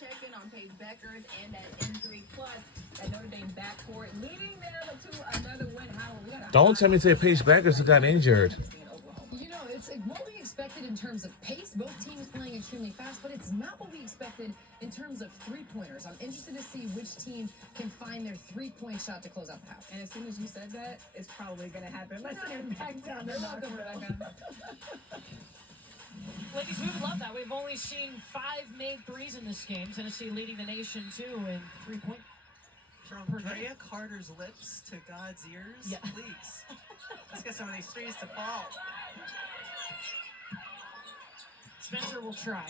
check-in on Paige Beckers and that injury, plus that Notre Dame backcourt, leading them to another win. Don't tell me to say Paige Beckers got injured. You know, it's what we expected in terms of pace. Both teams playing extremely fast, but it's not what we expected in terms of three-pointers. I'm interested to see which team can find their three-point shot to close out the half. And as soon as you said that, it's probably going to happen. Let's get him back down there. Ladies, we would love that. We've only seen 5 made threes in this game. Tennessee leading the nation, too, in three-point. From Drea Carter's lips to God's ears, yeah. Please. Let's get some of these threes to fall. Spencer will try.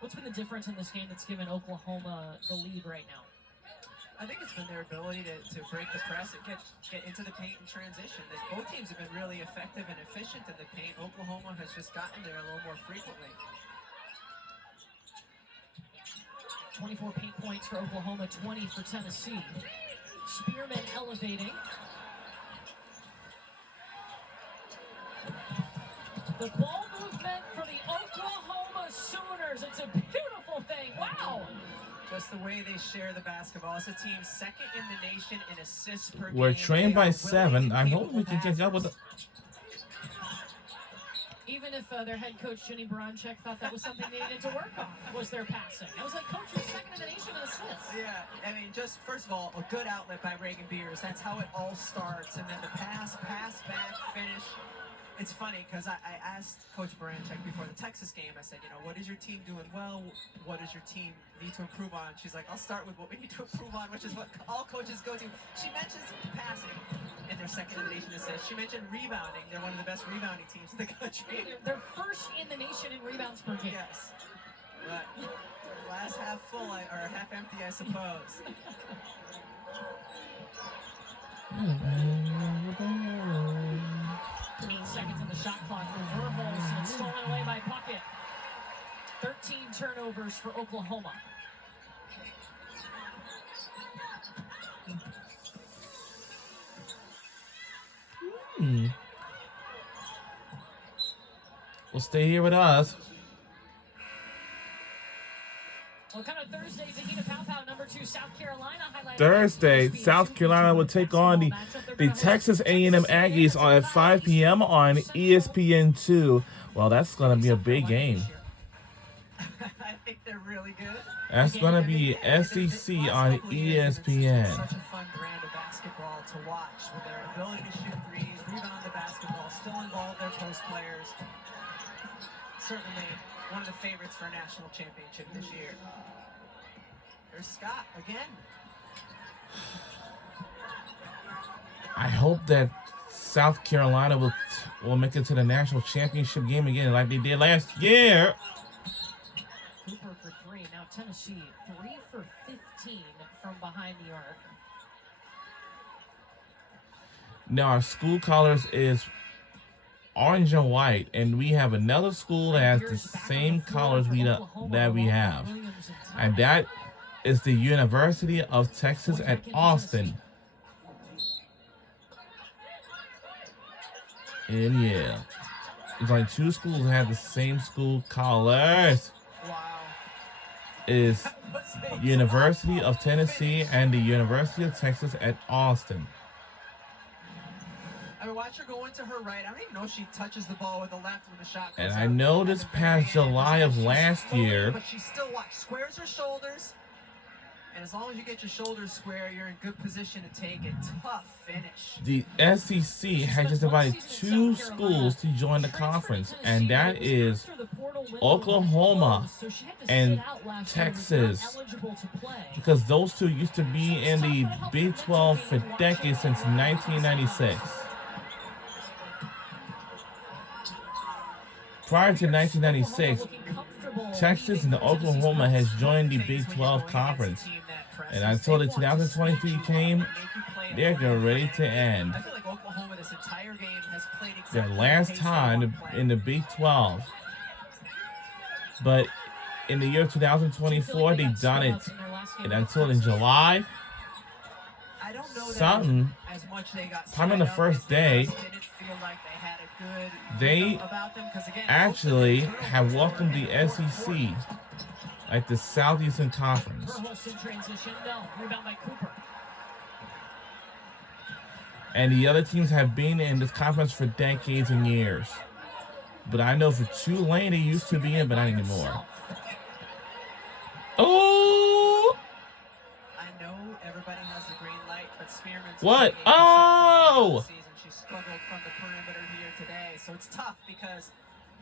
What's been the difference in this game that's given Oklahoma the lead right now? I think it's been their ability to break the press and get into the paint and transition. Both teams have been really effective and efficient in the paint. Oklahoma has just gotten there a little more frequently. 24 paint points for Oklahoma, 20 for Tennessee. Spearman elevating. The ball movement for the Oklahoma Sooners. It's a beautiful thing. Wow. Just the way they share the basketball. It's a team second in the nation in assists per game. We're trained by 7. I'm hoping we can catch up with the... Even if their head coach, Jenny Baranczyk, thought that was something they needed to work on, was their passing. I was like, coach, you're second in the nation in assists. Yeah, I mean, just first of all, a good outlet by Reagan Beers. That's how it all starts. And then the pass back, finish. It's funny because I asked Coach Baranczyk before the Texas game, I said, you know, what is your team doing well? What does your team need to improve on? She's like, I'll start with what we need to improve on, which is what all coaches go to. She mentions passing in their second in the nation assist. She mentioned rebounding. They're one of the best rebounding teams in the country. They're first in the nation in rebounds per game. Yes. But glass half full, or half empty, I suppose. 8 seconds on the shot clock for Verhulst, and stolen away by Puckett. 13 turnovers for Oklahoma. Well, stay here with us. Well, kind of Thursday, Zahina Pow, number 2, South Carolina. Thursday, South Carolina will take on the Texas A&M Aggies on at 5 p.m. on ESPN2. Well, that's going to be a big game. I think they're really good. That's going to be SEC on ESPN. Such a fun brand of basketball to watch with their ability to shoot threes, rebound the basketball, still involve their post players. Certainly one of the favorites for a national championship this year. There's Scott again. I hope that South Carolina will make it to the national championship game again like they did last year. Cooper for 3. Now Tennessee 3 for 15 from behind the arc. Now our school colors is orange and white, and we have another school that has the same colors that we have, and that is the University of Texas at Austin. And yeah, it's like 2 schools that have the same school colors. Wow. Is University of Tennessee and the University of Texas at Austin. I mean, watch her go into her right. I don't even know if she touches the ball with the left when the shot goes And out. I know this past July of last year, But she still squares her shoulders. And as long as you get your shoulders square, you're in good position to take a tough finish. the SEC has just invited 2 schools to join the conference, and that is Oklahoma and Texas, because those 2 used to be in the Big 12 for decades, since 1996. Prior to 1996, Texas and Oklahoma has joined the Big 12 conference, and until the 2023 came, they're ready to end. I feel like Oklahoma this entire game has played Their exactly last the pace time they want to in the Big 12. But in the year 2024, they've done it, and until in July, I don't don't know that something. as much they got Probably on the spread up first as they day, just didn't feel like they had a good they feel about them, 'cause again, actually most of their have turnovers welcomed were the in fourth SEC, quarter. like the Southeastern Conference. Verhulst in transition. No. Rebound by Cooper. And the other teams have been in this conference for decades and years. But I know for Tulane, they used to be in, but not anymore. Oh! I know everybody has the green light, but Spearman's What? 28% Oh! this season. She struggled from the perimeter here today, so it's tough because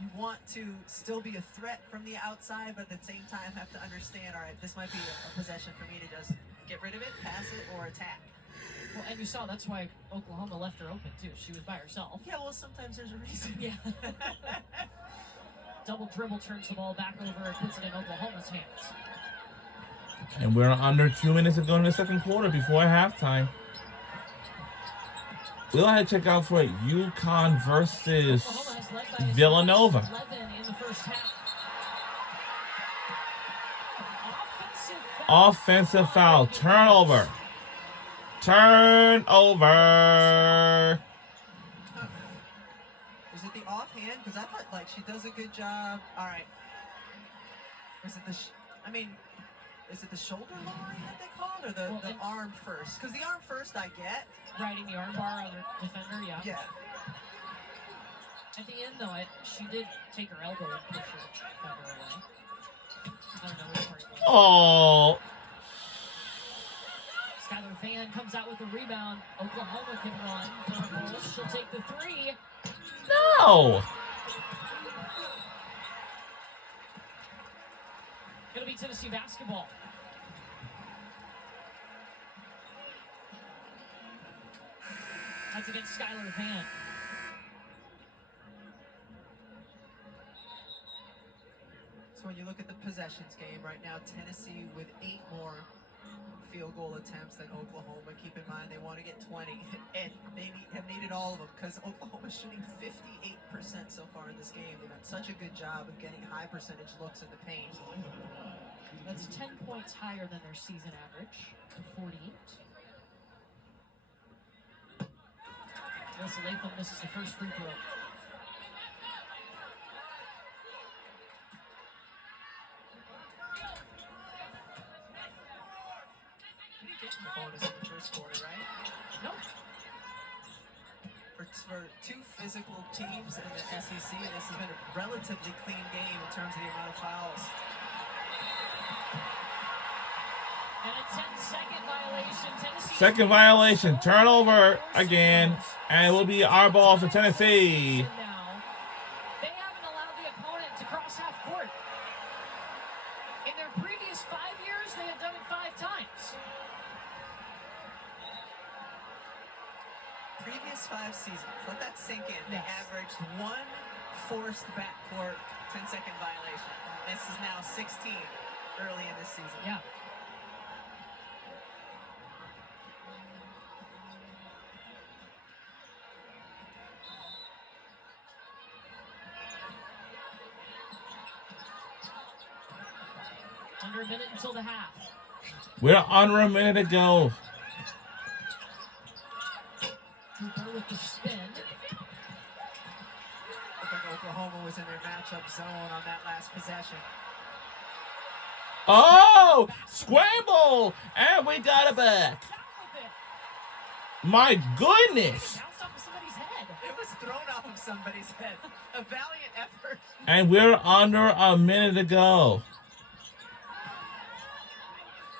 you want to still be a threat from the outside, but at the same time have to understand, all right, this might be a possession for me to just get rid of it, pass it, or attack. Well, and you saw that's why Oklahoma left her open, too. She was by herself. Yeah, well, sometimes there's a reason. Yeah. Double dribble turns the ball back over and puts it in Oklahoma's hands. And we're under 2 minutes to go in the second quarter before halftime. We'll have to check out for UConn versus Oklahoma has led by Villanova. 11 in the first half. Offensive foul. Turnover. Turnover. Is it the offhand? Because I thought, like, she does a good job. All right. Is it the, is it the shoulder lowering that they called, or the arm first? Because the arm first I get. Riding the arm bar on the defender, yeah. Yeah. At the end, though, she did take her elbow and push her defender away. I don't know which part it was. Oh. Skylar Fan comes out with the rebound. Oklahoma can run. Verhulst, she'll take the three. No. It'll be Tennessee basketball. That's against Skylar Van. So when you look at the possessions game right now, Tennessee with 8 more field goal attempts than Oklahoma. Keep in mind they want to get 20, and they have needed all of them because Oklahoma's shooting 58% so far in this game. They've done such a good job of getting high percentage looks in the paint. That's 10 points higher than their season average, 48. Melissa Latham misses the first free throw. The bonus in the first quarter, right? Nope. For 2 physical teams in the SEC, this has been a relatively clean game in terms of the amount of fouls. And a 10-second violation. Tennessee. Second violation. Turnover again. And it will be our ball for Tennessee. Now, they haven't allowed the opponent to cross half court. In their previous 5 years, they had done it 5 times. Previous 5 seasons, let that sink in. They Yes. averaged 1 forced backcourt 10-second violation. This is now 16 early in this season. Yeah. Under a minute until the half. We're under a minute to go. Cooper with the spin. I think Oklahoma was in their matchup zone on that last possession. Oh! Scramble! And we got it back. Down with it. My goodness. Bounced off of somebody's head. It was thrown off of somebody's head. A valiant effort. And we're under a minute to go.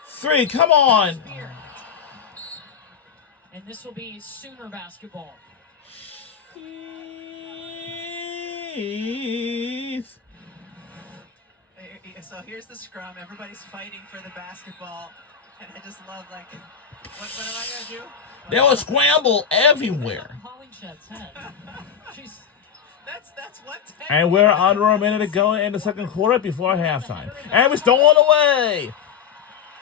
3, come on. Spear. And this will be Sooner basketball. Jeez. So here's the scrum. Everybody's fighting for the basketball. And I just love, like, what am I going to do? There was scramble everywhere. Hollingshed's head. She's That's 110. And we're under a minute to go in the second quarter before halftime. And we're stolen away.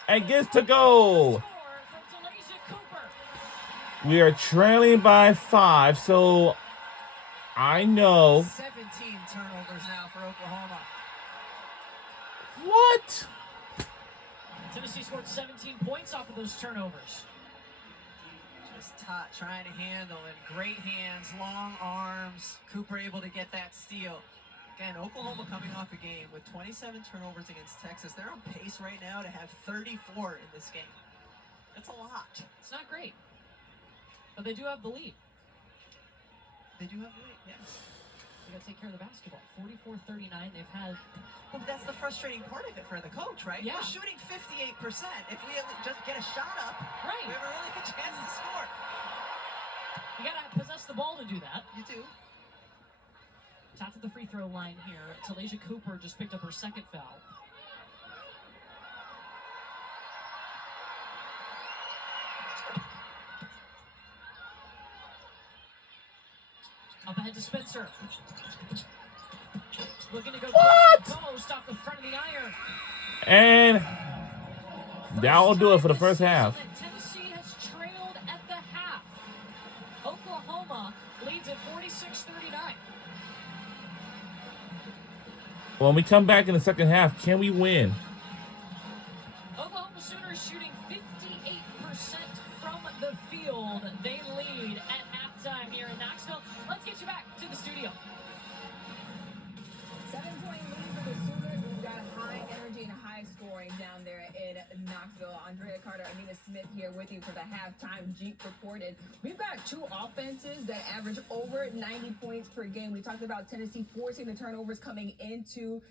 And gets to go. score from Delaysia Cooper. We are trailing by 5, so I know. 17 turnovers now for Oklahoma. What? Tennessee scored 17 points off of those turnovers. Just trying to handle and great hands, long arms. Cooper able to get that steal. Again, Oklahoma coming off a game with 27 turnovers against Texas. They're on pace right now to have 34 in this game. That's a lot. It's not great, but they do have the lead. They do have the lead, yes. They got to take care of the basketball. 44-39. They've had. Well, that's the frustrating part of it for the coach, right? Yeah. We're shooting 58%. If we just get a shot up, Right. we have a really good chance to score. You got to possess the ball to do that. You do. Top of the free throw line here. Talaysia Cooper just picked up her second foul. Up ahead to Spencer. Looking to go close to the post off the front of the iron. And that will do it for the first half. Tennessee has trailed at the half. Oklahoma leads at 46-39. When we come back in the second half, can we win? Oklahoma Sooners shooting 58% from the field. They lead at halftime here in Knoxville. Let's get you back to the studio. 7-point lead for the Sooners. We've got high energy and high scoring down there in Knoxville. Andrea Carter, Anita Smith here with you for the halftime Jeep reported. We've got two offenses that average over 90 points per game. We talked about Tennessee forcing the turnovers coming into